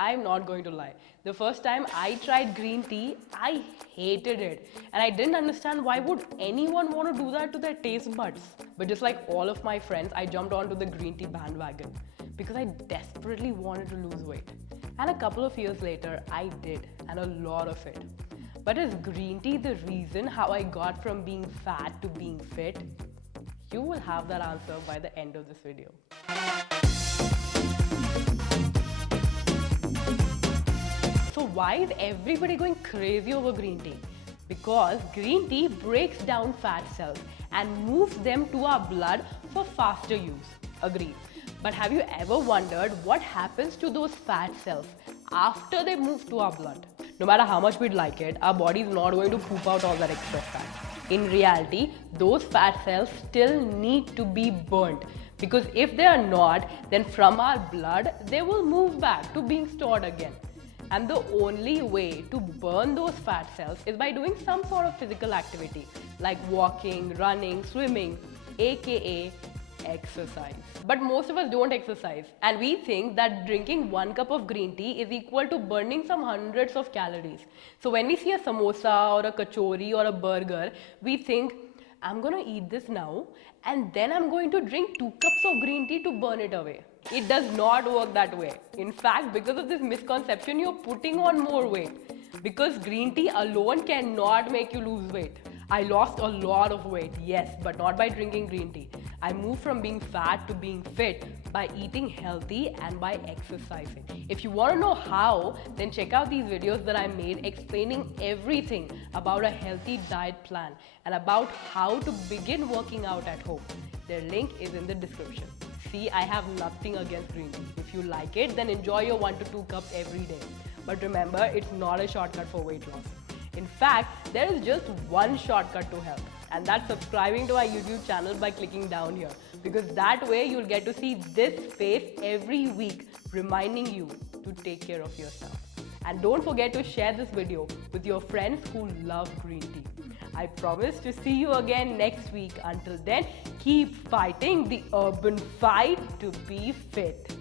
I'm not going to lie. The first time I tried green tea, I hated it. And I didn't understand why would anyone want to do that to their taste buds. But just like all of my friends, I jumped onto the green tea bandwagon because I desperately wanted to lose weight. And a couple of years later, I did, and a lot of it. But is green tea the reason how I got from being fat to being fit? You will have that answer by the end of this video. So why is everybody going crazy over green tea? Because green tea breaks down fat cells and moves them to our blood for faster use. Agreed. But have you ever wondered what happens to those fat cells after they move to our blood? No matter how much we'd like it, our body is not going to poop out all that extra fat. In reality, those fat cells still need to be burnt, because if they are not, then from our blood, they will move back to being stored again. And the only way to burn those fat cells is by doing some sort of physical activity like walking, running, swimming, aka exercise. But most of us don't exercise, and we think that drinking 1 cup of green tea is equal to burning some hundreds of calories. So when we see a samosa or a kachori or a burger, we think, I'm gonna eat this now and then I'm going to drink 2 cups of green tea to burn it away. It does not work that way. In fact, because of this misconception, you're putting on more weight. Because green tea alone cannot make you lose weight. I lost a lot of weight, yes, but not by drinking green tea. I moved from being fat to being fit by eating healthy and by exercising. If you want to know how, then check out these videos that I made explaining everything about a healthy diet plan and about how to begin working out at home. Their link is in the description. See, I have nothing against green tea. If you like it, then enjoy your 1 to 2 cups every day. But remember, it's not a shortcut for weight loss. In fact, there is just one shortcut to health, and that's subscribing to our YouTube channel by clicking down here, because that way you'll get to see this face every week reminding you to take care of yourself. And don't forget to share this video with your friends who love green tea. I promise to see you again next week. Until then, keep fighting the urban fight to be fit.